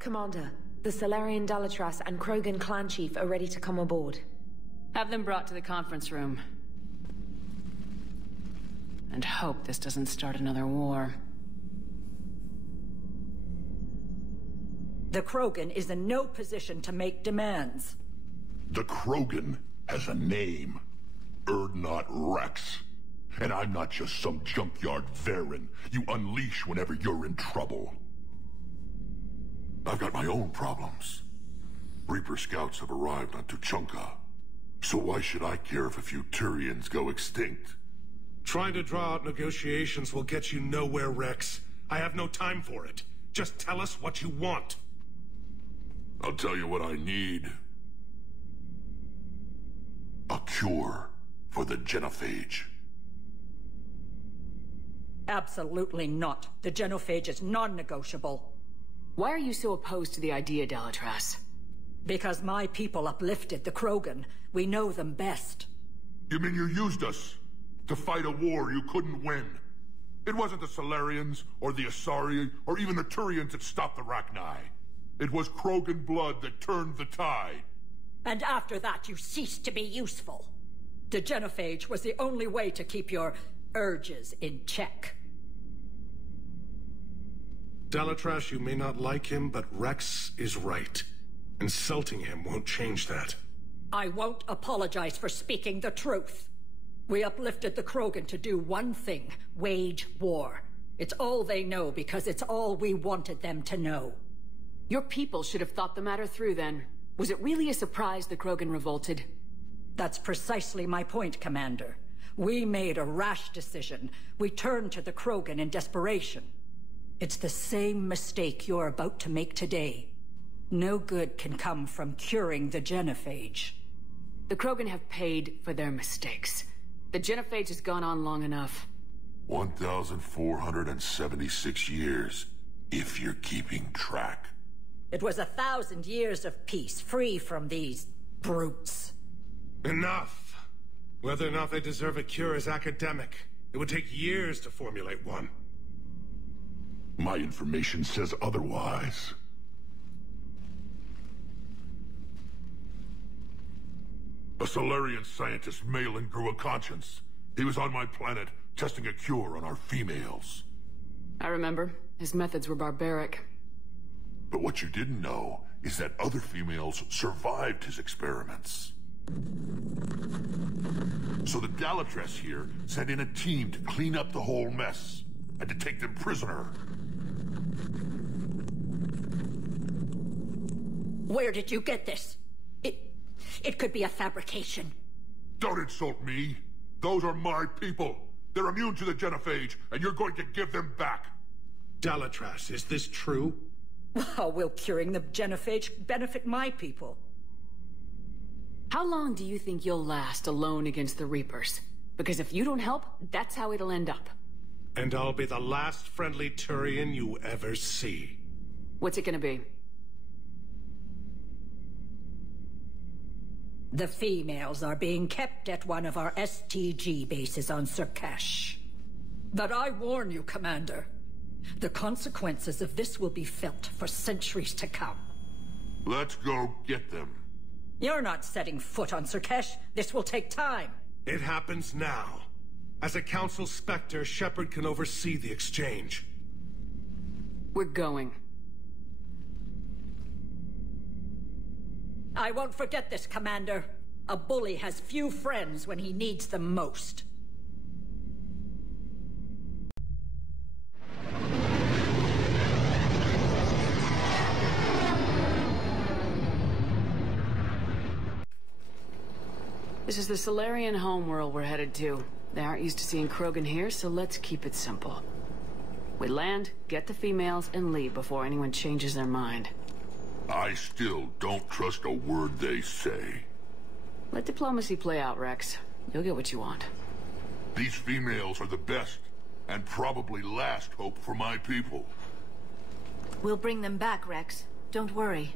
Commander, the Salarian Dalatras and Krogan clan chief are ready to come aboard. Have them brought to the conference room. And hope this doesn't start another war. The Krogan is in no position to make demands. The Krogan has a name. Urdnot Wrex. And I'm not just some junkyard Varen you unleash whenever you're in trouble. I've got my own problems. Reaper scouts have arrived on Tuchanka. So why should I care if a few Turians go extinct? Trying to draw out negotiations will get you nowhere, Wrex. I have no time for it. Just tell us what you want. I'll tell you what I need. A cure for the genophage. Absolutely not. The genophage is non-negotiable. Why are you so opposed to the idea, Dalatras? Because my people uplifted the Krogan. We know them best. You mean you used us to fight a war you couldn't win? It wasn't the Salarians, or the Asari, or even the Turians that stopped the Rachni. It was Krogan blood that turned the tide. And after that, you ceased to be useful. The genophage was the only way to keep your urges in check. Dalatras, you may not like him, but Wrex is right. Insulting him won't change that. I won't apologize for speaking the truth. We uplifted the Krogan to do one thing: wage war. It's all they know because it's all we wanted them to know. Your people should have thought the matter through then. Was it really a surprise the Krogan revolted? That's precisely my point, Commander. We made a rash decision. We turned to the Krogan in desperation. It's the same mistake you're about to make today. No good can come from curing the genophage. The Krogan have paid for their mistakes. The genophage has gone on long enough. 1,476 years, if you're keeping track. It was 1,000 years of peace, free from these brutes. Enough! Whether or not they deserve a cure is academic. It would take years to formulate one. My information says otherwise. A Salarian scientist, Malin, grew a conscience. He was on my planet, testing a cure on our females. I remember. His methods were barbaric. But what you didn't know is that other females survived his experiments. So the Dalatras here sent in a team to clean up the whole mess, and to take them prisoner. Where did you get this? It could be a fabrication. Don't insult me. Those are my people. They're immune to the genophage, and you're going to give them back. Dalatras, is this true? How will curing the genophage benefit my people? How long do you think you'll last alone against the Reapers? Because if you don't help, that's how it'll end up. And I'll be the last friendly Turian you ever see. What's it gonna be? The females are being kept at one of our STG bases on Sur'Kesh. But I warn you, Commander. The consequences of this will be felt for centuries to come. Let's go get them. You're not setting foot on Sur'Kesh. This will take time. It happens now. As a Council Spectre, Shepard can oversee the exchange. We're going. I won't forget this, Commander. A bully has few friends when he needs them most. This is the Salarian homeworld we're headed to. They aren't used to seeing Krogan here, so let's keep it simple. We land, get the females, and leave before anyone changes their mind. I still don't trust a word they say. Let diplomacy play out, Wrex. You'll get what you want. These females are the best, and probably last hope for my people. We'll bring them back, Wrex. Don't worry.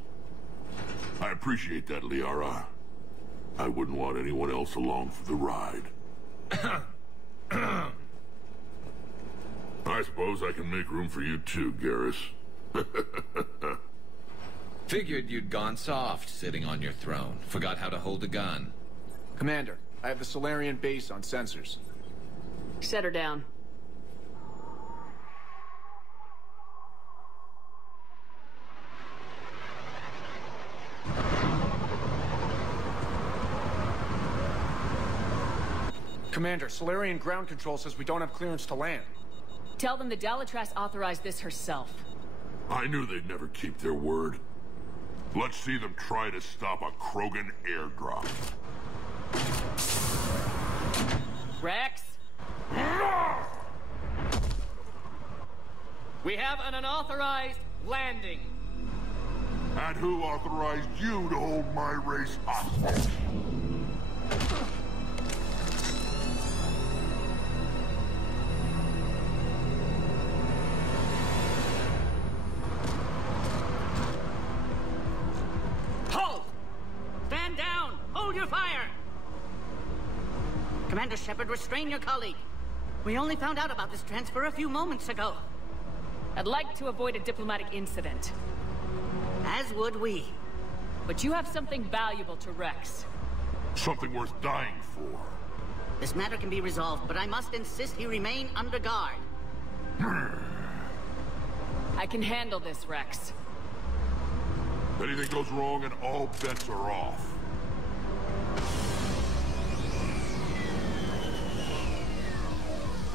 I appreciate that, Liara. I wouldn't want anyone else along for the ride. I suppose I can make room for you too, Garrus. Figured you'd gone soft sitting on your throne. Forgot how to hold a gun. Commander, I have the Solarian base on sensors. Set her down. Commander, Solarian ground control says we don't have clearance to land. Tell them the Dalitras authorized this herself. I knew they'd never keep their word. Let's see them try to stop a Krogan airdrop. Rex? We have an unauthorized landing. And who authorized you to hold my race hostage? Halt! Stand down! Hold your fire! Commander Shepard, restrain your colleague. We only found out about this transfer a few moments ago. I'd like to avoid a diplomatic incident. As would we. But you have something valuable to Rex. Something worth dying for. This matter can be resolved, but I must insist he remain under guard. I can handle this, Rex. Anything goes wrong and all bets are off.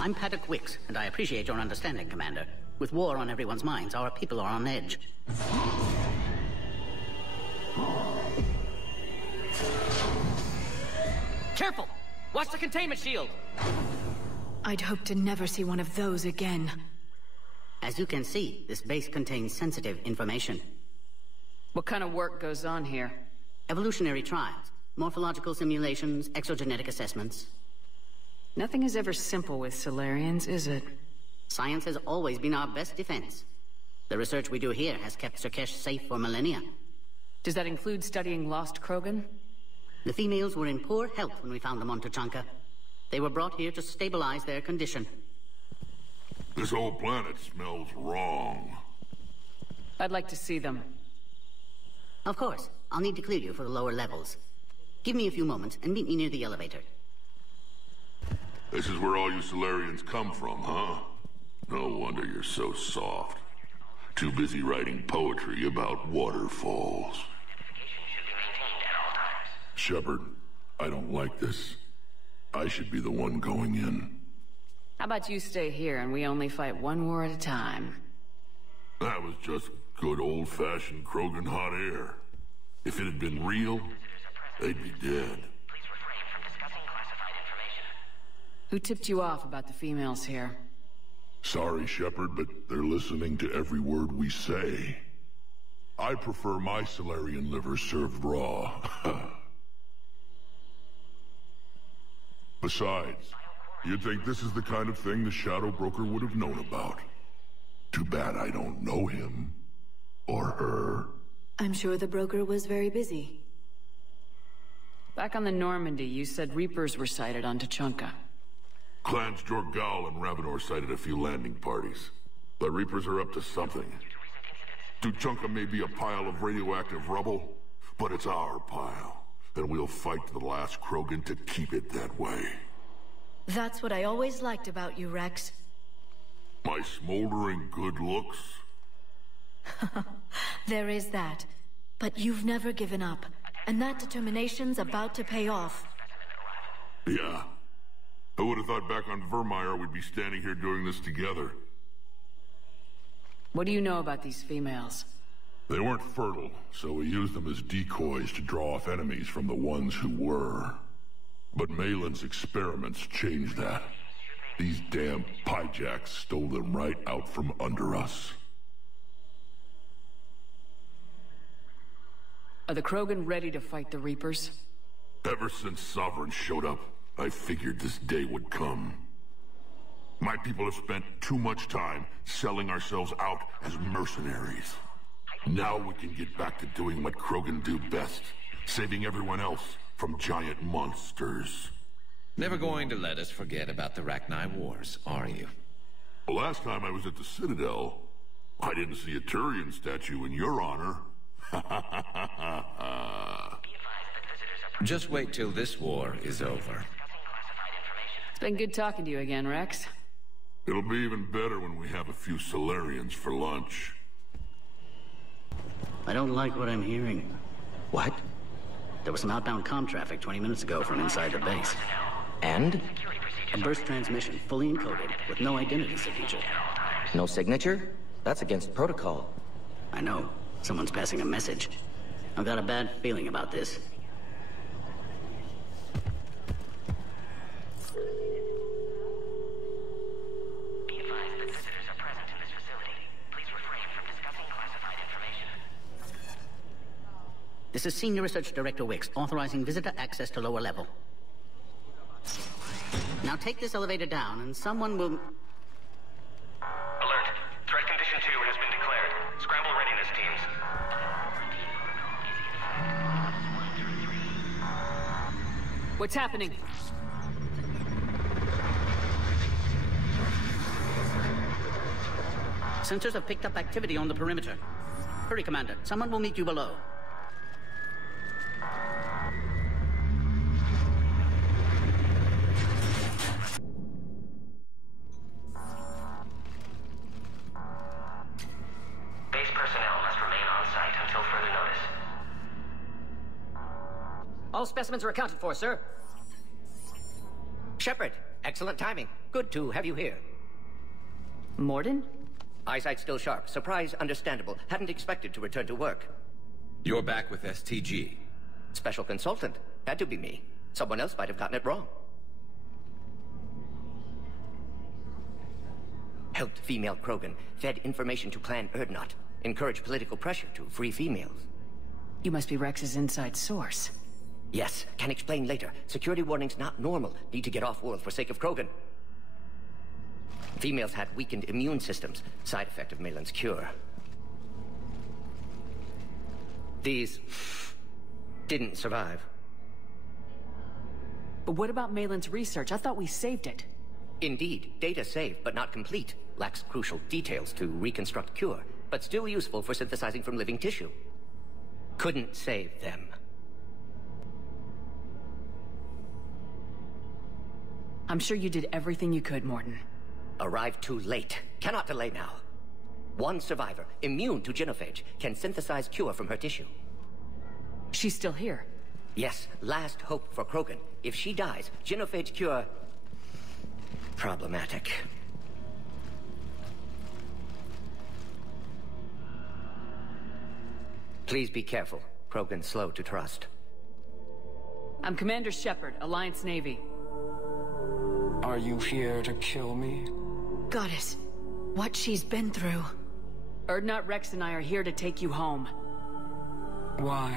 I'm Paddock Wicks, and I appreciate your understanding, Commander. With war on everyone's minds, our people are on edge. Careful! Watch the containment shield! I'd hoped to never see one of those again. As you can see, this base contains sensitive information. What kind of work goes on here? Evolutionary trials, morphological simulations, exogenetic assessments. Nothing is ever simple with Solarians, is it? Science has always been our best defense. The research we do here has kept Surkesh safe for millennia. Does that include studying lost Krogan? The females were in poor health when we found them on Tuchanka. They were brought here to stabilize their condition. This whole planet smells wrong. I'd like to see them. Of course. I'll need to clear you for the lower levels. Give me a few moments and meet me near the elevator. This is where all you Solarians come from, huh? No wonder you're so soft. Too busy writing poetry about waterfalls. Shepard, I don't like this. I should be the one going in. How about you stay here and we only fight one war at a time? That was just good old-fashioned Krogan hot air. If it had been real, they'd be dead. Who tipped you off about the females here? Sorry, Shepard, but they're listening to every word we say. I prefer my Solarian liver served raw. Besides, you'd think this is the kind of thing the Shadow Broker would have known about. Too bad I don't know him. Or her. I'm sure the broker was very busy. Back on the Normandy, you said Reapers were sighted on Tuchanka. Clans Jorgal and Ravenor sighted a few landing parties. The Reapers are up to something. Tuchanka may be a pile of radioactive rubble, but it's our pile. And we'll fight to the last Krogan to keep it that way. That's what I always liked about you, Rex. My smoldering good looks? There is that. But you've never given up. And that determination's about to pay off. Yeah. I would have thought back on Vermeer we'd be standing here doing this together. What do you know about these females? They weren't fertile, so we used them as decoys to draw off enemies from the ones who were. But Malin's experiments changed that. These damn Pyjaks stole them right out from under us. Are the Krogan ready to fight the Reapers? Ever since Sovereign showed up, I figured this day would come. My people have spent too much time selling ourselves out as mercenaries. Now we can get back to doing what Krogan do best, saving everyone else from giant monsters. Never going to let us forget about the Rachni Wars, are you? The last time I was at the Citadel, I didn't see a Turian statue in your honor. Just wait till this war is over. It's been good talking to you again, Rex. It'll be even better when we have a few Salarians for lunch. I don't like what I'm hearing. What? There was some outbound comm traffic 20 minutes ago from inside the base. And? A burst transmission, fully encoded, with no identity signature. No signature? That's against protocol. I know. Someone's passing a message. I've got a bad feeling about this. This is Senior Research Director Wicks, authorizing visitor access to lower level. Now take this elevator down, and someone will... Alert. Threat condition 2 has been declared. Scramble readiness teams. What's happening? Sensors have picked up activity on the perimeter. Hurry, Commander. Someone will meet you below. All specimens are accounted for, sir. Shepard, excellent timing. Good to have you here. Mordin? Eyesight still sharp. Surprise understandable. Hadn't expected to return to work. You're back with STG. Special consultant. Had to be me. Someone else might have gotten it wrong. Helped female Krogan. Fed information to Clan Urdnot. Encouraged political pressure to free females. You must be Rex's inside source. Yes, can explain later. Security warnings not normal. Need to get off-world for sake of Krogan. Females had weakened immune systems. Side effect of Malin's cure. These... didn't survive. But what about Malin's research? I thought we saved it. Indeed. Data saved, but not complete. Lacks crucial details to reconstruct cure, but still useful for synthesizing from living tissue. Couldn't save them. I'm sure you did everything you could, Mordin. Arrived too late. Cannot delay now. One survivor, immune to genophage, can synthesize cure from her tissue. She's still here? Yes, last hope for Krogan. If she dies, genophage cure... problematic. Please be careful. Krogan's slow to trust. I'm Commander Shepard, Alliance Navy. Are you here to kill me? Goddess, what she's been through. Urdnot, Rex, and I are here to take you home. Why?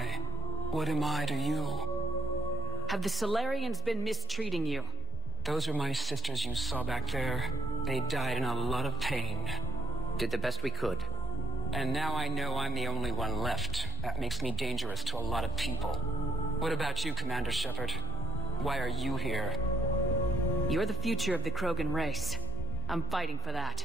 What am I to you? Have the Salarians been mistreating you? Those are my sisters you saw back there. They died in a lot of pain. Did the best we could. And now I know I'm the only one left. That makes me dangerous to a lot of people. What about you, Commander Shepard? Why are you here? You're the future of the Krogan race. I'm fighting for that.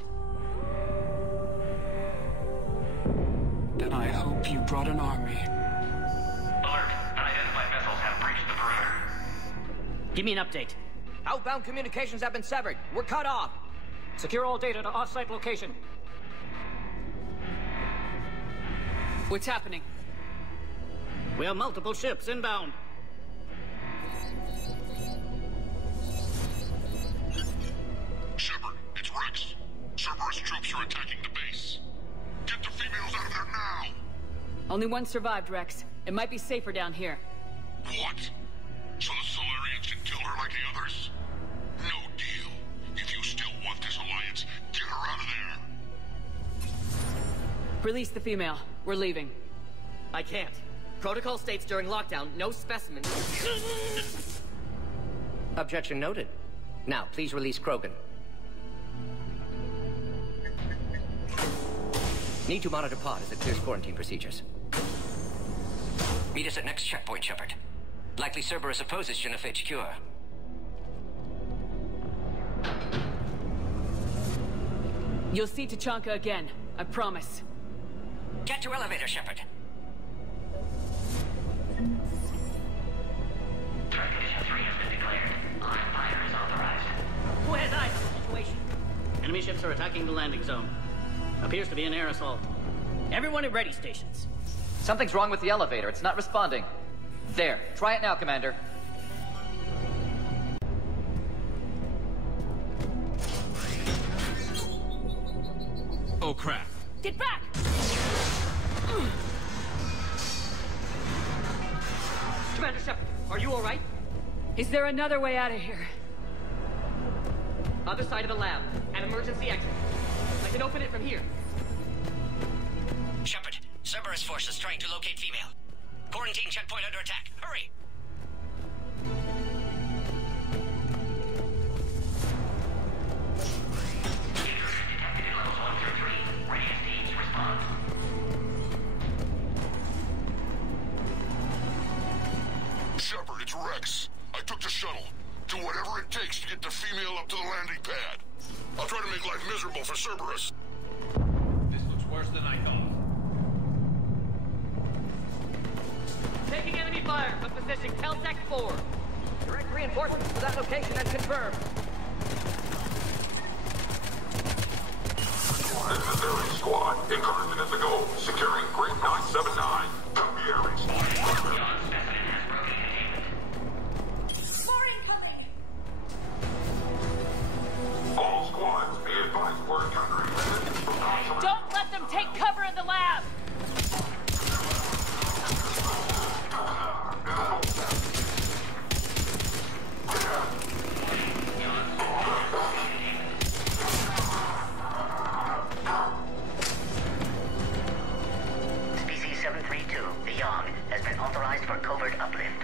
Then I hope you brought an army. Alert. Unidentified vessels have breached the perimeter. Give me an update. Outbound communications have been severed. We're cut off. Secure all data to off-site location. What's happening? We have multiple ships inbound. Shepard, it's Rex. Cerberus troops are attacking the base. Get the females out of there now! Only one survived, Rex. It might be safer down here. What? So the Salarians can kill her like the others? No deal. If you still want this alliance, get her out of there. Release the female. We're leaving. I can't. Protocol states during lockdown, no specimens. Objection noted. Now, please release Krogan. Need to monitor pod as it clears quarantine procedures. Meet us at next checkpoint, Shepard. Likely Cerberus opposes genophage cure. You'll see Tachanka again. I promise. Get to elevator, Shepard. Enemy ships are attacking the landing zone. Appears to be an air assault. Everyone at ready stations. Something's wrong with the elevator. It's not responding. There. Try it now, Commander. Oh, crap. Get back! Commander Shepard, are you all right? Is there another way out of here? Other side of the lab. An emergency exit. I can open it from here. Shepard, Cerberus forces trying to locate female. Quarantine checkpoint under attack. Hurry! Shepard, it's Rex. I took the shuttle. Do whatever it takes to get the female up to the landing pad. I'll try to make life miserable for Cerberus. This looks worse than I thought. Taking enemy fire from position Keltec 4. Direct reinforcements to that location and confirmed. This is Ares Squad. Incoming is the goal. Securing Great 979. Come the Ares. More incoming! All squads, be advised we're encountering enemies from outside. Don't let them take cover in the lab! Species 732, the Yogg, has been authorized for covert uplift.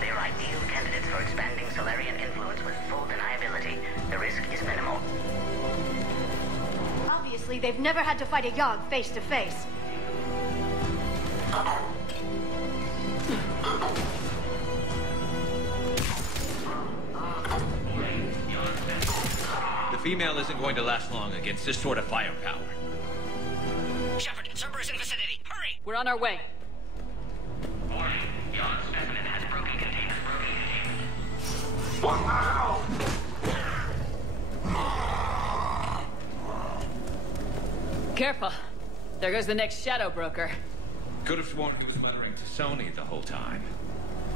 They are ideal candidates for expanding Solarian influence with full deniability. The risk is minimal. Obviously, they've never had to fight a Yogg face to face. The female isn't going to last long against this sort of firepower. Shepard, Cerberus in vicinity. Hurry! We're on our way. Warning. Yon specimen has broken containment. What the hell? Careful. There goes the next shadow broker. Could have sworn he was muttering to Sony the whole time.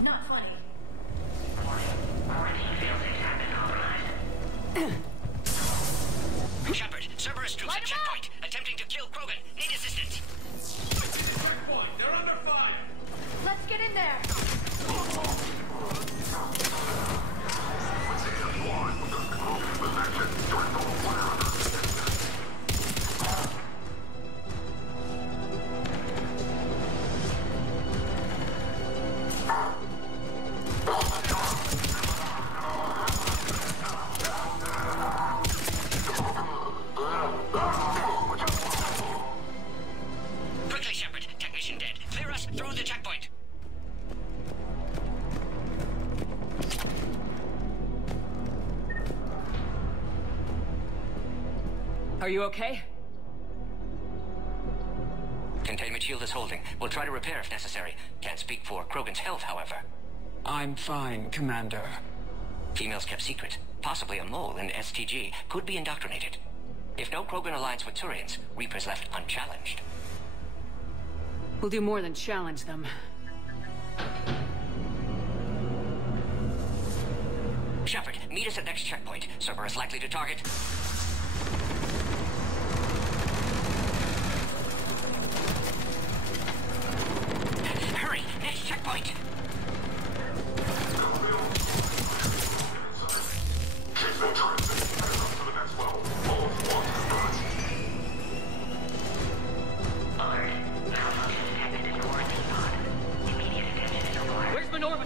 Not funny. Quarantine failsafe have been authorized. Shepard, Cerberus troops at checkpoint, attempting to kill Krogan. Need assistance. Checkpoint! They're under fire! Let's get in there! Quickly, Shepard. Technician dead. Clear us through the checkpoint. Are you okay? Containment shield is holding. We'll try to repair if necessary. Can't speak for Krogan's health, however. I'm fine, Commander. Females kept secret. Possibly a mole in STG could be indoctrinated. If no Krogan alliance with Turians, Reaper's left unchallenged. We'll do more than challenge them. Shepard, meet us at next checkpoint. Cerberus likely to target. Hurry! Next checkpoint! Keep the transit. Head up to the next level. All squads dispersed. Alert. Malfunction detected in quarantine pod. Immediate attention is required. Where's Minorva?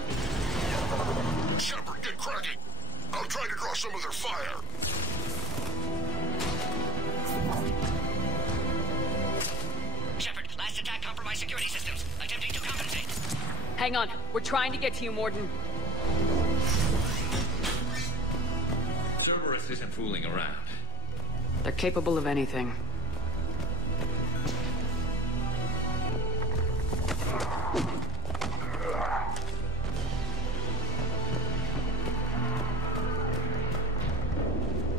Shepard, get cracking. I'll try to draw some of their fire. Shepard, last attack compromised security systems. Attempting to compensate. Hang on. We're trying to get to you, Mordin. Cerberus isn't fooling around. They're capable of anything.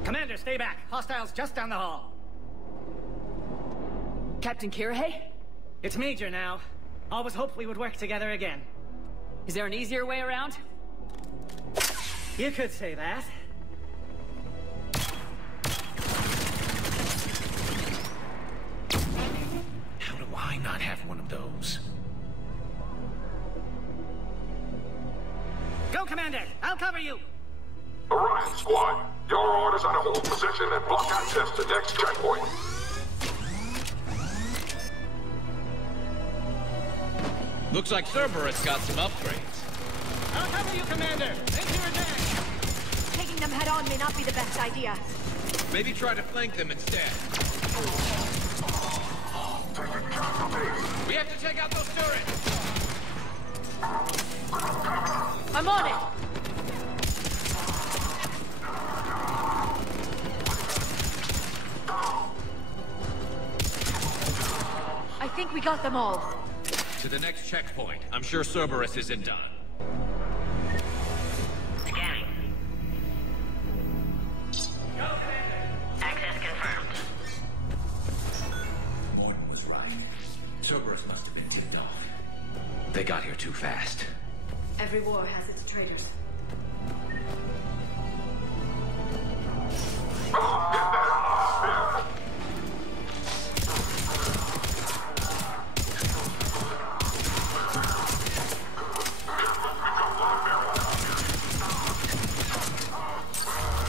Commander, stay stay back. Hostiles just down the hall. Captain Kirihei? It's Major now. Always hoped we would work together again. Is there an easier way around? You could say that. How do I not have one of those? Go, Commander! I'll cover you! Orion Squad, your orders are to hold position and block access to next checkpoint. Looks like Cerberus got some upgrades. I'll cover you, Commander! Into your attack! Taking them head on may not be the best idea. Maybe try to flank them instead. We have to take out those turrets! I'm on it! I think we got them all. To the next checkpoint. I'm sure Cerberus isn't done. Scanning. Access confirmed. Morton was right. Cerberus must have been tipped off. They got here too fast. Every war has its traitors.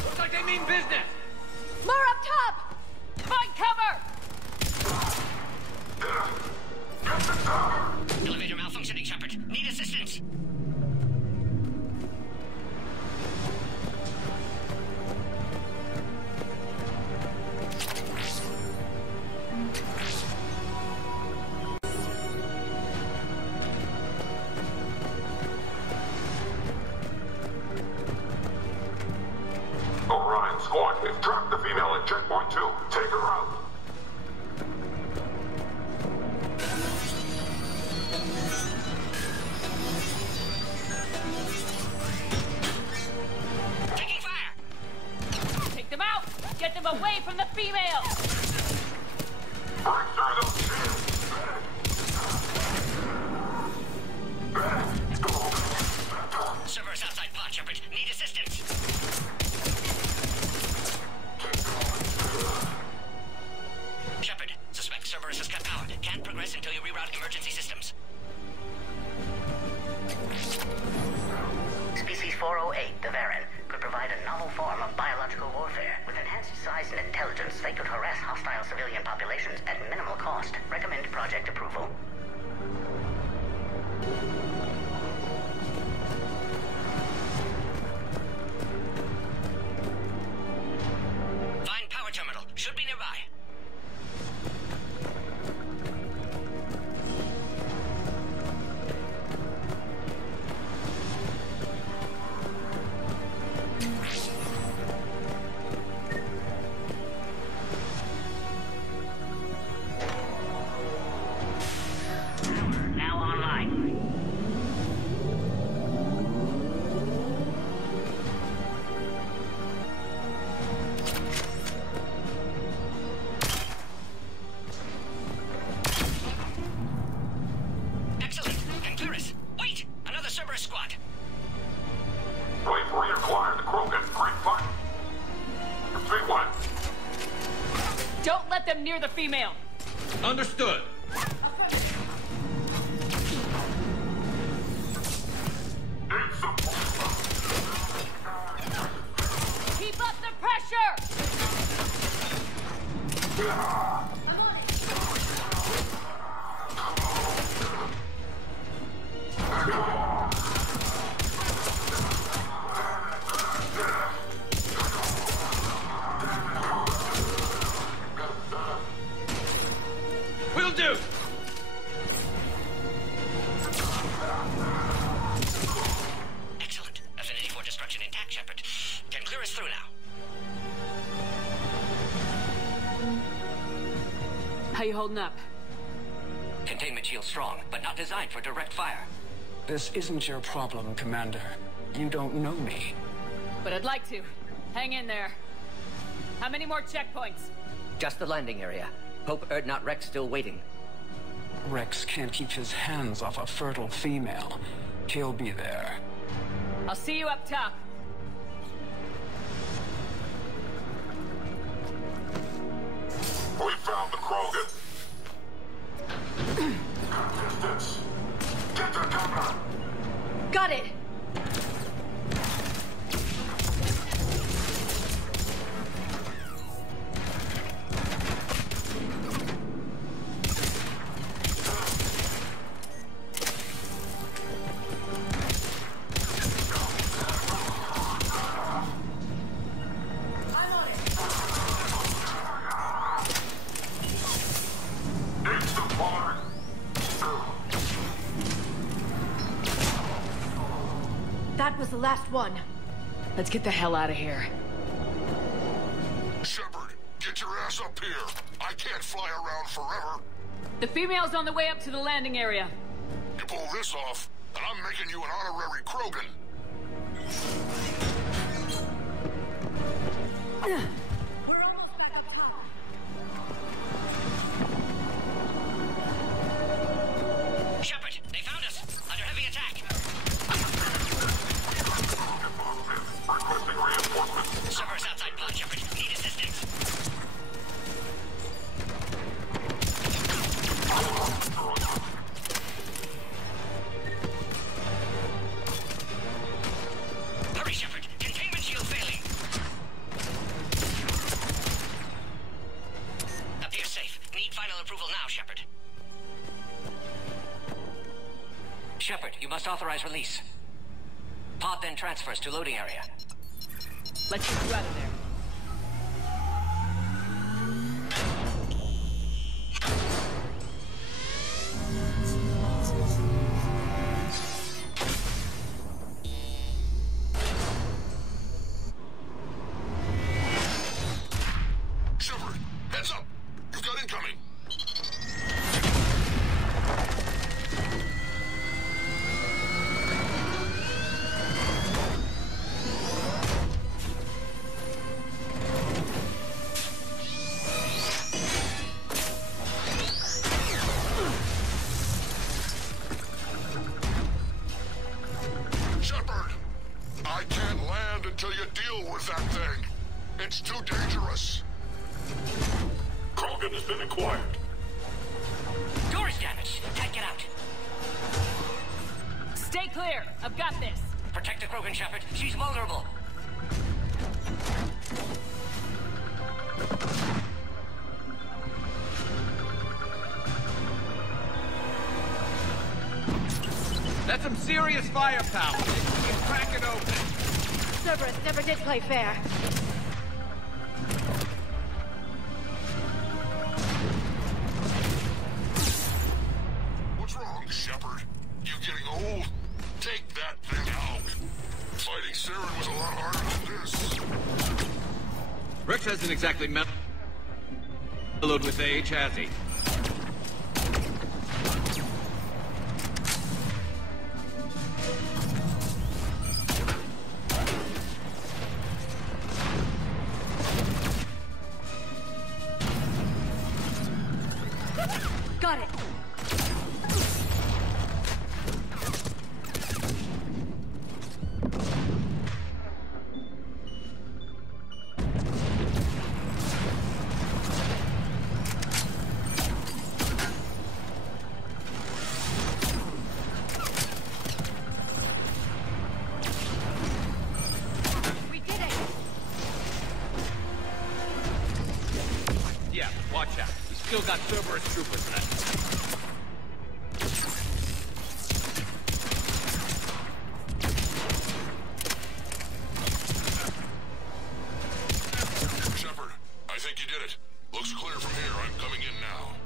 Looks like they mean business! More up top! Find cover! Elevator malfunctioning, Shepard. Need assistance. Orion Squad, they've trapped the female at checkpoint 2. Take her out. Taking fire. Take them out! Get them away from the female! Break through those shields. Cerberus outside pod, Shepard. Need assistance. Shepard, suspect Cerberus has cut power. Can't progress until you reroute emergency systems. Species 408, the Varen, could provide a novel form of biological warfare. With enhanced size and intelligence, they could harass hostile civilian populations at minimal cost. Recommend project approval. Find power terminal. Should be nearby. Now online. Excellent. And Clearus. Wait! Another Cerberus squad. We've reacquired the Krogan. Great fight. 3-1. Don't let them near the female! Understood. Keep up the pressure! Will do! Excellent. Affinity for destruction intact, Shepard. Can clear us through now. How you holding up? Containment shield strong, but not designed for direct fire. This isn't your problem, Commander. You don't know me. But I'd like to. Hang in there. How many more checkpoints? Just the landing area. Hope Urdnot Rex still waiting. Rex can't keep his hands off a fertile female. He'll be there. I'll see you up top. We found the Krogan. Distance. Get to cover. Got it! That was the last one. Let's get the hell out of here. Shepard, get your ass up here. I can't fly around forever. The female's on the way up to the landing area. You pull this off, and I'm making you an honorary Krogan. Shepard, they found us. Under heavy attack. Requesting reinforcements. Servers outside pod, Shepard. Need assistance. Hurry, Shepard. Containment shield failing. Appears safe. Need final approval now, Shepard. Shepard, you must authorize release. Pod then transfers to loading area. Let's get you out of there. Shepard, heads up. You've got incoming. Shepard, I can't land until you deal with that thing. It's too dangerous. Krogan has been acquired. Door is damaged. Can't get out. Stay clear. I've got this. Protect the Krogan, Shepard. She's vulnerable. That's some serious firepower. We can crack it open. Cerberus never did play fair. What's wrong, Shepard? You getting old? Take that thing out. Fighting Saren was a lot harder than this. Rex hasn't exactly mellowed with age, has he? Got it. We did it. Yeah, watch out. We still got Cerberus troopers left. Shepard, I think you did it. Looks clear from here. I'm coming in now.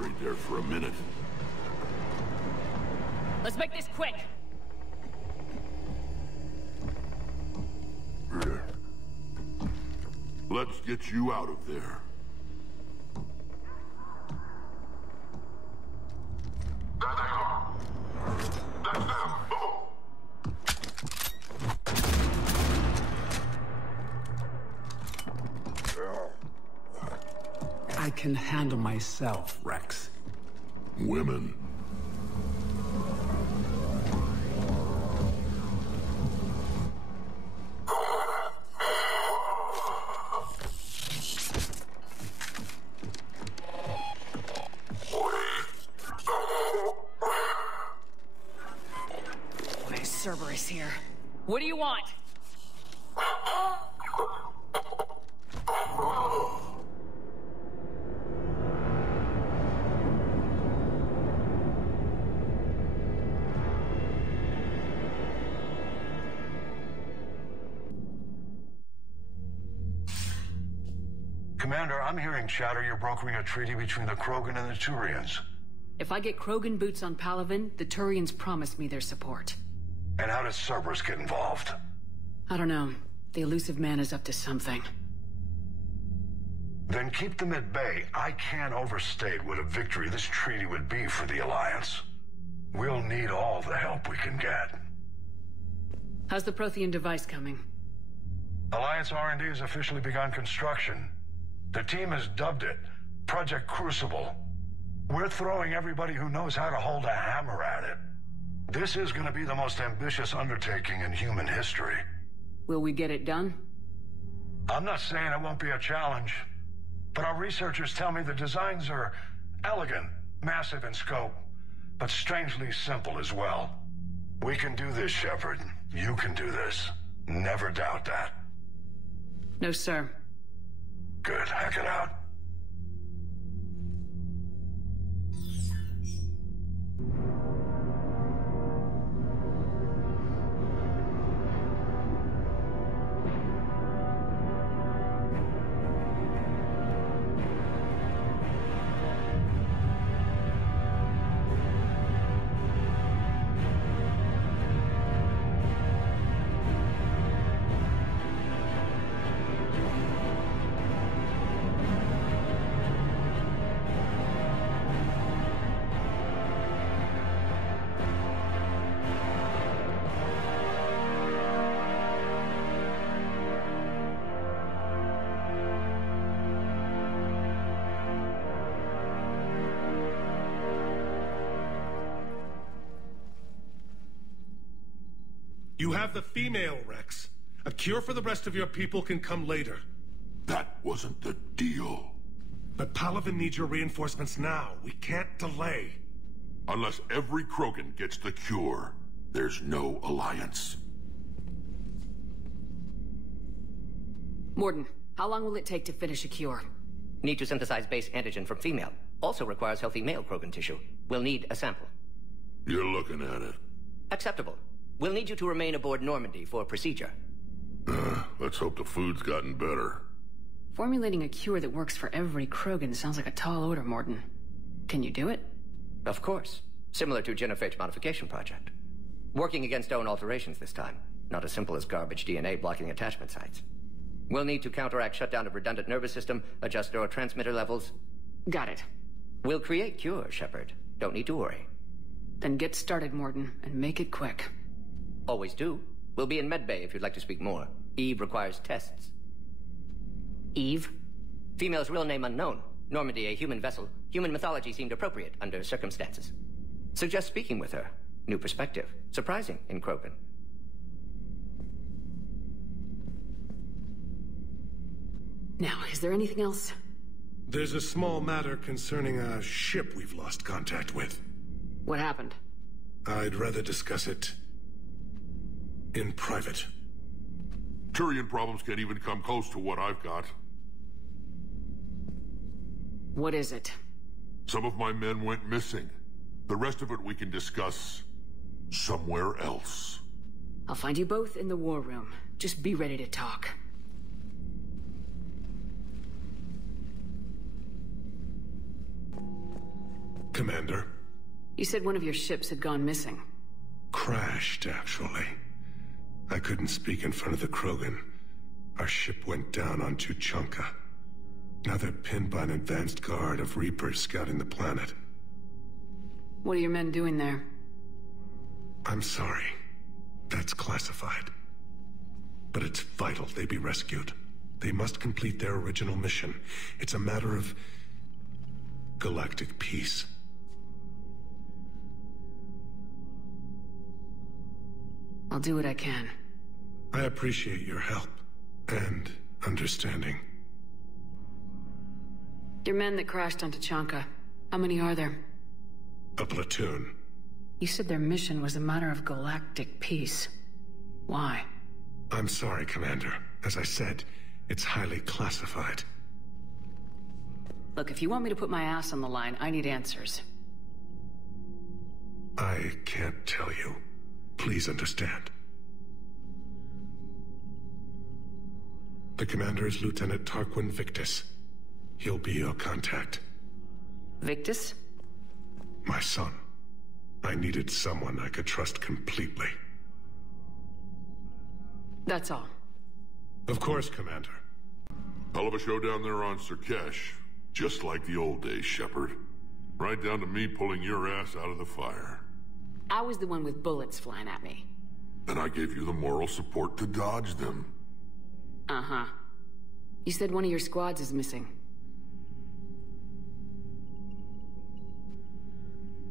worried there for a minute. Let's make this quick! Let's get you out of there. I can handle myself, Rex. Women. Cerberus here. What do you want? Commander, I'm hearing chatter you're brokering a treaty between the Krogan and the Turians. If I get Krogan boots on Palaven, the Turians promise me their support. And how does Cerberus get involved? I don't know. The elusive man is up to something. Then keep them at bay. I can't overstate what a victory this treaty would be for the Alliance. We'll need all the help we can get. How's the Prothean device coming? Alliance R&D has officially begun construction. The team has dubbed it Project Crucible. We're throwing everybody who knows how to hold a hammer at it. This is going to be the most ambitious undertaking in human history. Will we get it done? I'm not saying it won't be a challenge, but our researchers tell me the designs are elegant, massive in scope, but strangely simple as well. We can do this, Shepard. You can do this. Never doubt that. No, sir. Good. Hack it out. You have the female, Rex. A cure for the rest of your people can come later. That wasn't the deal. But Palaven needs your reinforcements now. We can't delay. Unless every Krogan gets the cure, there's no Alliance. Mordin, how long will it take to finish a cure? Need to synthesize base antigen from female. Also requires healthy male Krogan tissue. We'll need a sample. You're looking at it. Acceptable. We'll need you to remain aboard Normandy for procedure. Let's hope the food's gotten better. Formulating a cure that works for every Krogan sounds like a tall order, Mordin. Can you do it? Of course. Similar to Genophage Modification Project. Working against own alterations this time. Not as simple as garbage DNA blocking attachment sites. We'll need to counteract shutdown of redundant nervous system, adjust neurotransmitter levels. Got it. We'll create cure, Shepard. Don't need to worry. Then get started, Mordin, and make it quick. Always do. We'll be in medbay if you'd like to speak more. Eve requires tests. Eve? Female's real name unknown. Normandy, a human vessel. Human mythology seemed appropriate under circumstances. Suggest speaking with her. New perspective. Surprising in Krogan. Now, is there anything else? There's a small matter concerning a ship we've lost contact with. What happened? I'd rather discuss it in private. Turian problems can't even come close to what I've got. What is it? Some of my men went missing. The rest of it we can discuss somewhere else. I'll find you both in the war room. Just be ready to talk. Commander? You said one of your ships had gone missing. Crashed, actually. I couldn't speak in front of the Krogan. Our ship went down on Tuchanka. Now they're pinned by an advanced guard of Reapers scouting the planet. What are your men doing there? I'm sorry. That's classified. But it's vital they be rescued. They must complete their original mission. It's a matter of galactic peace. I'll do what I can. I appreciate your help and understanding. Your men that crashed on Tuchanka, how many are there? A platoon. You said their mission was a matter of galactic peace. Why? I'm sorry, Commander. As I said, it's highly classified. Look, if you want me to put my ass on the line, I need answers. I can't tell you. Please understand. The commander is Lieutenant Tarquin Victus. He'll be your contact. Victus? My son. I needed someone I could trust completely. That's all. Of course, Commander. Hell of a show down there on Surkesh. Just like the old days, Shepard. Right down to me pulling your ass out of the fire. I was the one with bullets flying at me. And I gave you the moral support to dodge them. Uh-huh. You said one of your squads is missing.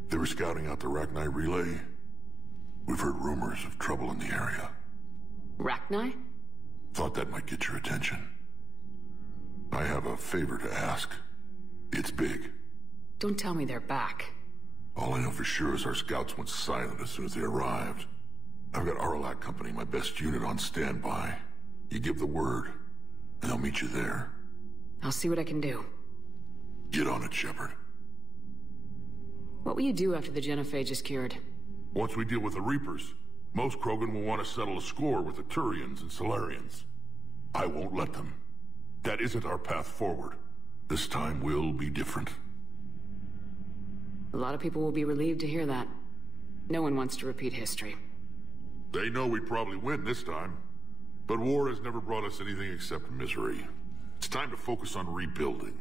They were scouting out the Rachni relay. We've heard rumors of trouble in the area. Rachni? Thought that might get your attention. I have a favor to ask. It's big. Don't tell me they're back. All I know for sure is our scouts went silent as soon as they arrived. I've got Aralak Company, my best unit, on standby. You give the word, and I'll meet you there. I'll see what I can do. Get on it, Shepard. What will you do after the genophage is cured? Once we deal with the Reapers, most Krogan will want to settle a score with the Turians and Salarians. I won't let them. That isn't our path forward. This time will be different. A lot of people will be relieved to hear that. No one wants to repeat history. They know we probably win this time. But war has never brought us anything except misery. It's time to focus on rebuilding.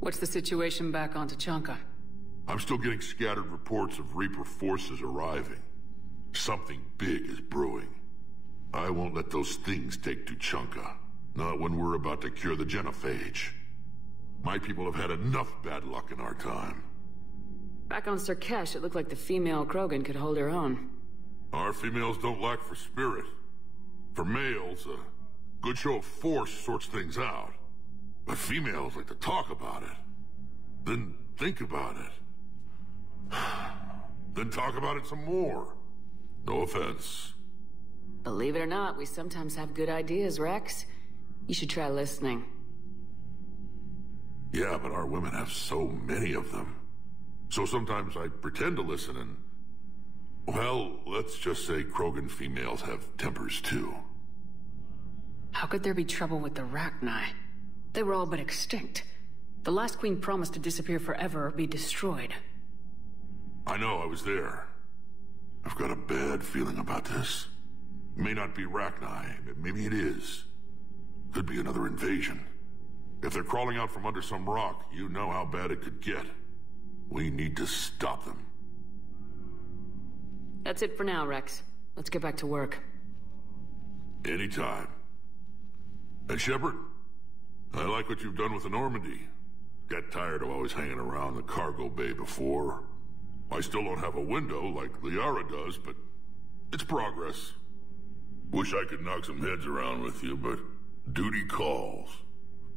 What's the situation back on Tuchanka? I'm still getting scattered reports of Reaper forces arriving. Something big is brewing. I won't let those things take Tuchanka. Not when we're about to cure the genophage. My people have had enough bad luck in our time. Back on Surkesh, it looked like the female Krogan could hold her own. Our females don't lack for spirit. For males, a good show of force sorts things out. But females like to talk about it. Then think about it. Then talk about it some more. No offense. Believe it or not, we sometimes have good ideas, Rex. You should try listening. Yeah, but our women have so many of them. So sometimes I pretend to listen and... Well, let's just say Krogan females have tempers too. How could there be trouble with the Rachni? They were all but extinct. The last queen promised to disappear forever or be destroyed. I know, I was there. I've got a bad feeling about this. It may not be Rachni, maybe it is. Could be another invasion. If they're crawling out from under some rock, you know how bad it could get. We need to stop them. That's it for now, Rex. Let's get back to work. Anytime. And Shepard, I like what you've done with the Normandy. Got tired of always hanging around the cargo bay before. I still don't have a window like Liara does, but it's progress. Wish I could knock some heads around with you, but duty calls.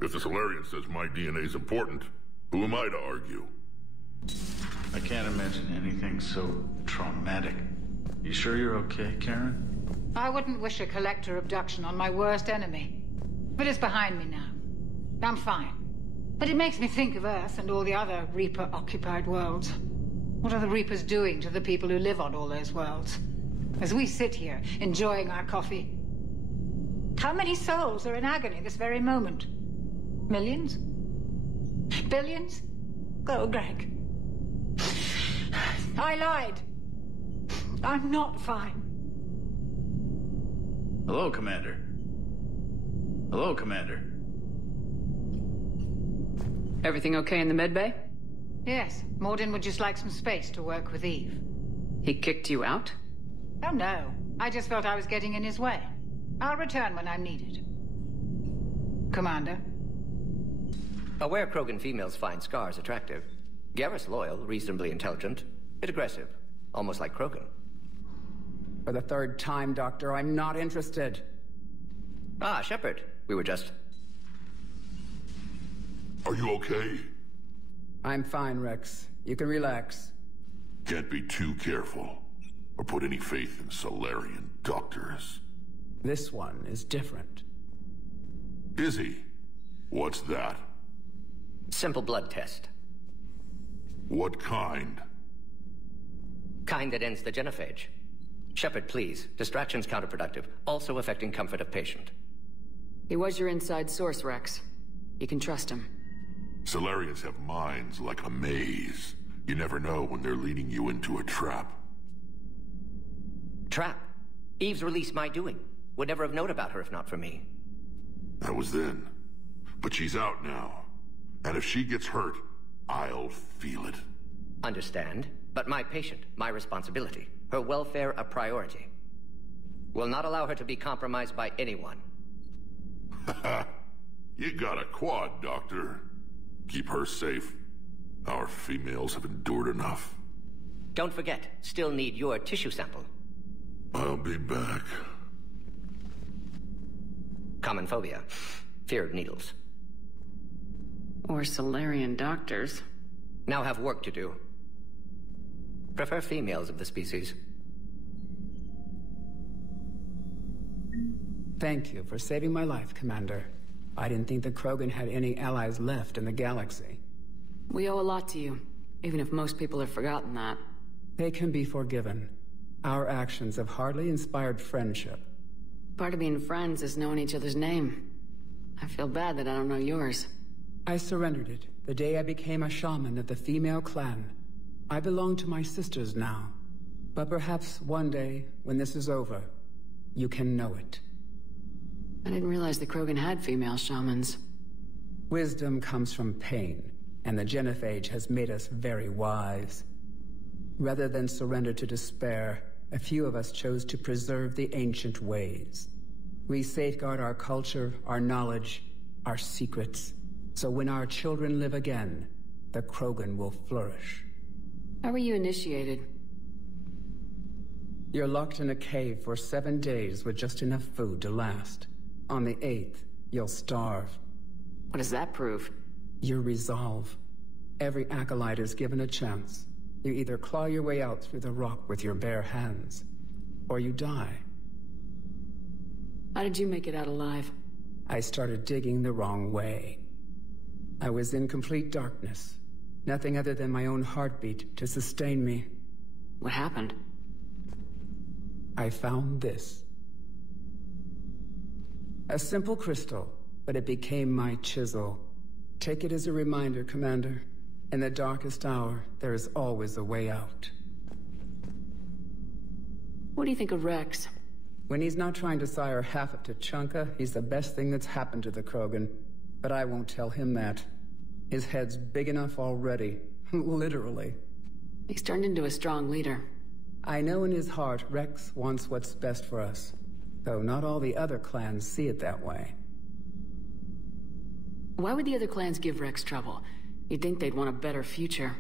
If the Salarian says my DNA's important, who am I to argue? I can't imagine anything so traumatic. You sure you're okay, Karen? I wouldn't wish a collector abduction on my worst enemy. But it's behind me now. I'm fine. But it makes me think of Earth and all the other Reaper-occupied worlds. What are the Reapers doing to the people who live on all those worlds? As we sit here, enjoying our coffee. How many souls are in agony this very moment? Millions? Billions? Oh, Greg. I lied. I'm not fine. Hello, Commander. Hello, Commander. Everything okay in the medbay? Yes, Mordin would just like some space to work with Eve. He kicked you out? Oh, no. I just felt I was getting in his way. I'll return when I'm needed. Commander? Aware Krogan females find Scars attractive. Garrus loyal, reasonably intelligent, bit aggressive, almost like Krogan. For the third time, Doctor, I'm not interested. Ah, Shepard. We were just... Are you okay? I'm fine, Rex. You can relax. Can't be too careful, or put any faith in Salarian doctors. This one is different. Is he? What's that? Simple blood test. What kind? Kind that ends the genophage. Shepard, please. Distraction's counterproductive, also affecting comfort of patient. He was your inside source, Rex. You can trust him. Salarians have minds like a maze. You never know when they're leading you into a trap. Trap? Eve's release my doing. Would never have known about her if not for me. That was then. But she's out now. And if she gets hurt, I'll feel it. Understand. But my patient, my responsibility. Her welfare a priority. Will not allow her to be compromised by anyone. You got a quad, Doctor. Keep her safe. Our females have endured enough. Don't forget, still need your tissue sample. I'll be back. Common phobia. Fear of needles. Or Salarian doctors. Now have work to do. Prefer females of the species. Thank you for saving my life, Commander. I didn't think the Krogan had any allies left in the galaxy. We owe a lot to you, even if most people have forgotten that. They can be forgiven. Our actions have hardly inspired friendship. Part of being friends is knowing each other's name. I feel bad that I don't know yours. I surrendered it the day I became a shaman of the female clan. I belong to my sisters now. But perhaps one day, when this is over, you can know it. I didn't realize the Krogan had female shamans. Wisdom comes from pain, and the genophage has made us very wise. Rather than surrender to despair, a few of us chose to preserve the ancient ways. We safeguard our culture, our knowledge, our secrets, so when our children live again, the Krogan will flourish. How were you initiated? You're locked in a cave for 7 days with just enough food to last. On the 8th, you'll starve. What does that prove? Your resolve. Every acolyte is given a chance. You either claw your way out through the rock with your bare hands, or you die. How did you make it out alive? I started digging the wrong way. I was in complete darkness. Nothing other than my own heartbeat to sustain me. What happened? I found this. A simple crystal, but it became my chisel. Take it as a reminder, Commander. In the darkest hour, there is always a way out. What do you think of Rex? When he's not trying to sire half of Tuchanka, he's the best thing that's happened to the Krogan. But I won't tell him that. His head's big enough already. Literally. He's turned into a strong leader. I know in his heart Rex wants what's best for us. Though not all the other clans see it that way. Why would the other clans give Rex trouble? You'd think they'd want a better future.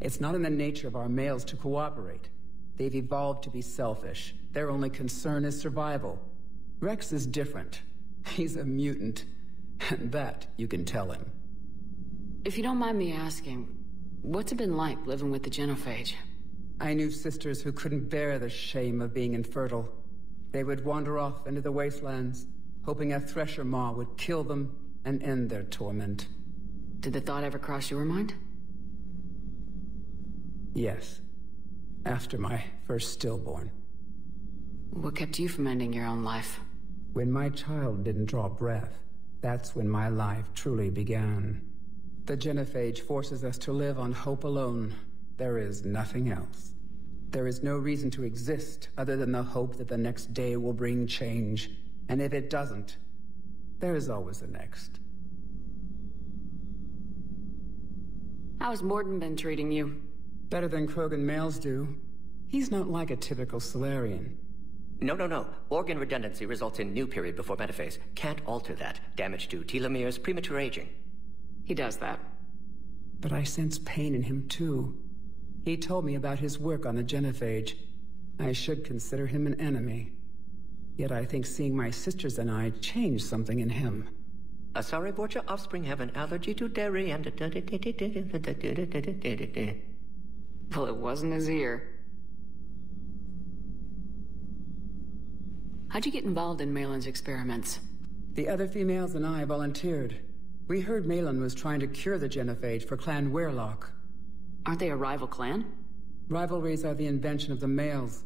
It's not in the nature of our males to cooperate. They've evolved to be selfish. Their only concern is survival. Rex is different. He's a mutant. And that you can tell him. If you don't mind me asking, what's it been like living with the genophage? I knew sisters who couldn't bear the shame of being infertile. They would wander off into the wastelands, hoping a Thresher Maw would kill them and end their torment. Did the thought ever cross your mind? Yes. After my first stillborn. What kept you from ending your own life? When my child didn't draw breath, that's when my life truly began. The genophage forces us to live on hope alone. There is nothing else. There is no reason to exist other than the hope that the next day will bring change. And if it doesn't, there is always the next. How's Mordin been treating you? Better than Krogan males do. He's not like a typical Salarian. No. Organ redundancy results in new period before metaphase. Can't alter that. Damage to telomeres, premature aging. He does that. But I sense pain in him too. He told me about his work on the genophage. I should consider him an enemy. Yet I think seeing my sisters and I changed something in him. Asari Vorcha offspring have an allergy to dairy and... Well, it wasn't his ear. How'd you get involved in Malin's experiments? The other females and I volunteered. We heard Malin was trying to cure the genophage for Clan Weirlock. Aren't they a rival clan? Rivalries are the invention of the males.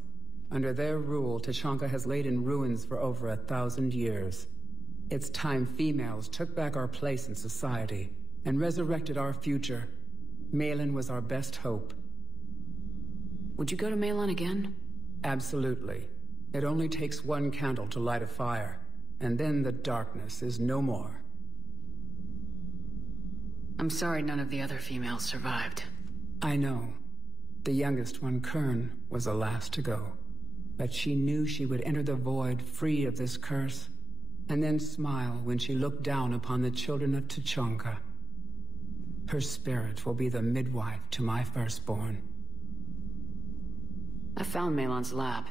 Under their rule, Tuchanka has laid in ruins for over 1,000 years. It's time females took back our place in society and resurrected our future. Malin was our best hope. Would you go to Malin again? Absolutely. It only takes one candle to light a fire, and then the darkness is no more. I'm sorry none of the other females survived. I know. The youngest one, Kern, was the last to go. But she knew she would enter the void free of this curse, and then smile when she looked down upon the children of Tuchanka. Her spirit will be the midwife to my firstborn. I found Malin's lab.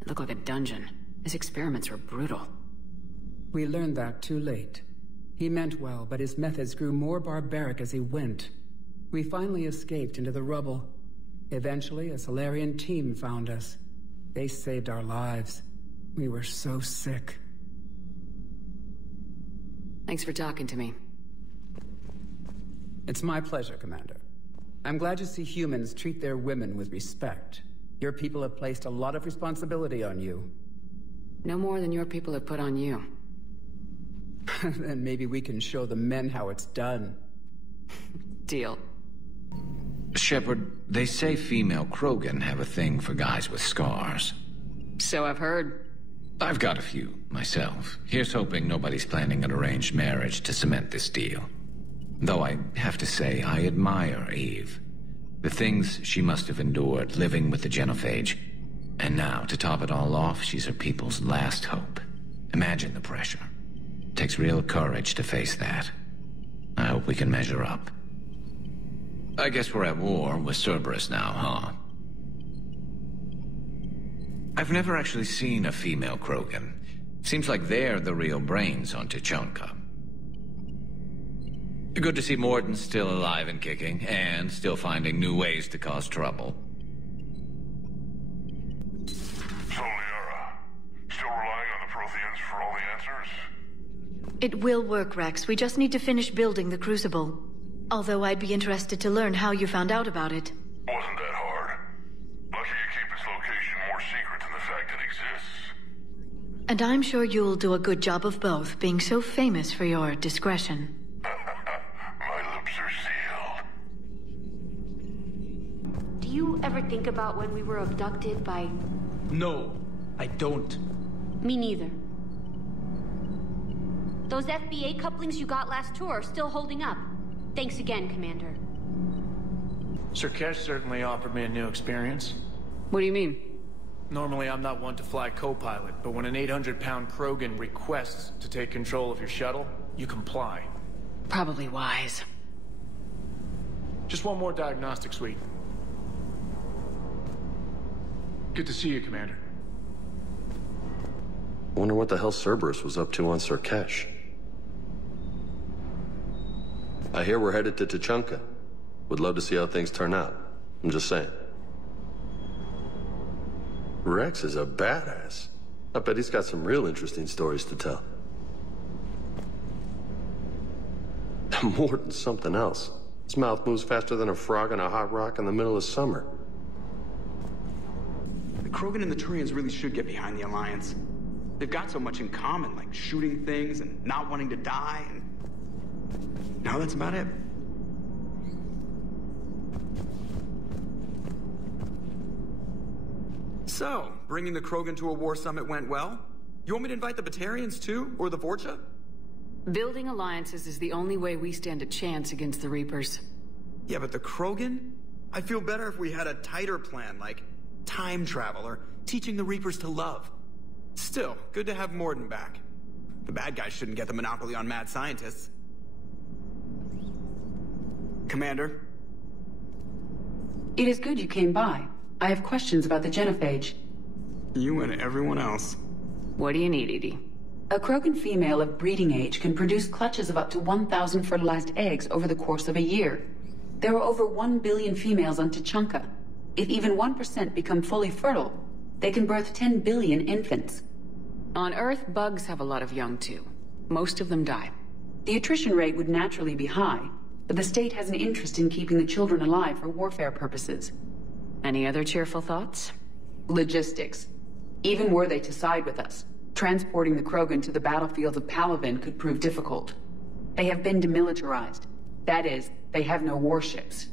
It looked like a dungeon. His experiments were brutal. We learned that too late. He meant well, but his methods grew more barbaric as he went. We finally escaped into the rubble. Eventually, a Salarian team found us. They saved our lives. We were so sick. Thanks for talking to me. It's my pleasure, Commander. I'm glad to see humans treat their women with respect. Your people have placed a lot of responsibility on you. No more than your people have put on you. Then maybe we can show the men how it's done. Deal. Shepard, they say female Krogan have a thing for guys with scars. So I've heard. I've got a few, myself. Here's hoping nobody's planning an arranged marriage to cement this deal. Though I have to say, I admire Eve. The things she must have endured living with the genophage. And now, to top it all off, she's her people's last hope. Imagine the pressure. It takes real courage to face that. I hope we can measure up. I guess we're at war with Cerberus now, huh? I've never actually seen a female Krogan. Seems like they're the real brains on Tuchanka. Good to see Mordin still alive and kicking, and still finding new ways to cause trouble. So, Liara, still relying on the Protheans for all the answers? It will work, Rex. We just need to finish building the Crucible. Although I'd be interested to learn how you found out about it. Wasn't that hard. Lucky you keep its location more secret than the fact it exists. And I'm sure you'll do a good job of both, being so famous for your discretion. My lips are sealed. Do you ever think about when we were abducted by... No, I don't. Me neither. Those FBA couplings you got last tour are still holding up. Thanks again, Commander. Surkesh certainly offered me a new experience. What do you mean? Normally, I'm not one to fly co-pilot, but when an 800-pound Krogan requests to take control of your shuttle, you comply. Probably wise. Just one more diagnostic suite. Good to see you, Commander. Wonder what the hell Cerberus was up to on Surkesh. I hear we're headed to Tuchanka. Would love to see how things turn out. I'm just saying. Rex is a badass. I bet he's got some real interesting stories to tell. More than something else. His mouth moves faster than a frog on a hot rock in the middle of summer. The Krogan and the Turians really should get behind the Alliance. They've got so much in common, like shooting things and not wanting to die, and... now that's about it. So, bringing the Krogan to a war summit went well? You want me to invite the Batarians too? Or the Vorcha? Building alliances is the only way we stand a chance against the Reapers. Yeah, but the Krogan? I'd feel better if we had a tighter plan, like time travel or teaching the Reapers to love. Still, good to have Mordin back. The bad guys shouldn't get the monopoly on mad scientists. Commander? It is good you came by. I have questions about the genophage. You and everyone else. What do you need, Edie? A Krogan female of breeding age can produce clutches of up to 1,000 fertilized eggs over the course of a year. There are over 1 billion females on Tuchanka. If even 1% become fully fertile, they can birth 10 billion infants. On Earth, bugs have a lot of young too. Most of them die. The attrition rate would naturally be high, but the state has an interest in keeping the children alive for warfare purposes. Any other cheerful thoughts? Logistics. Even were they to side with us, transporting the Krogan to the battlefield of Palaven could prove difficult. They have been demilitarized. That is, they have no warships.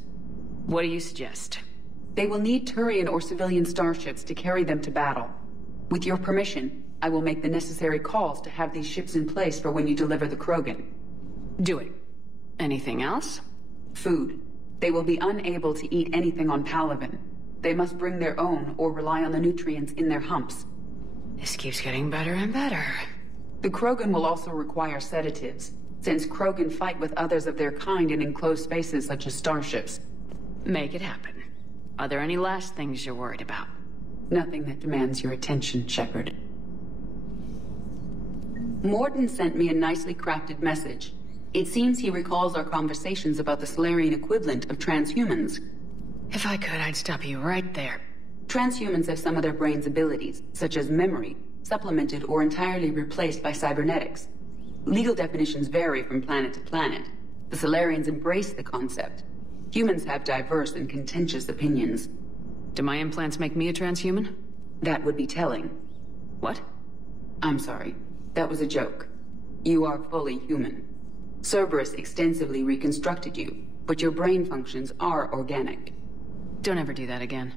What do you suggest? They will need Turian or civilian starships to carry them to battle. With your permission, I will make the necessary calls to have these ships in place for when you deliver the Krogan. Do it. Anything else? Food. They will be unable to eat anything on Palaven. They must bring their own or rely on the nutrients in their humps. This keeps getting better and better. The Krogan will also require sedatives, since Krogan fight with others of their kind in enclosed spaces such as starships. Make it happen. Are there any last things you're worried about? Nothing that demands your attention, Shepard. Mordin sent me a nicely crafted message. It seems he recalls our conversations about the Salarian equivalent of transhumans. If I could, I'd stop you right there. Transhumans have some of their brain's abilities, such as memory, supplemented or entirely replaced by cybernetics. Legal definitions vary from planet to planet. The Salarians embrace the concept. Humans have diverse and contentious opinions. Do my implants make me a transhuman? That would be telling. What? I'm sorry. That was a joke. You are fully human. Cerberus extensively reconstructed you, but your brain functions are organic. Don't ever do that again.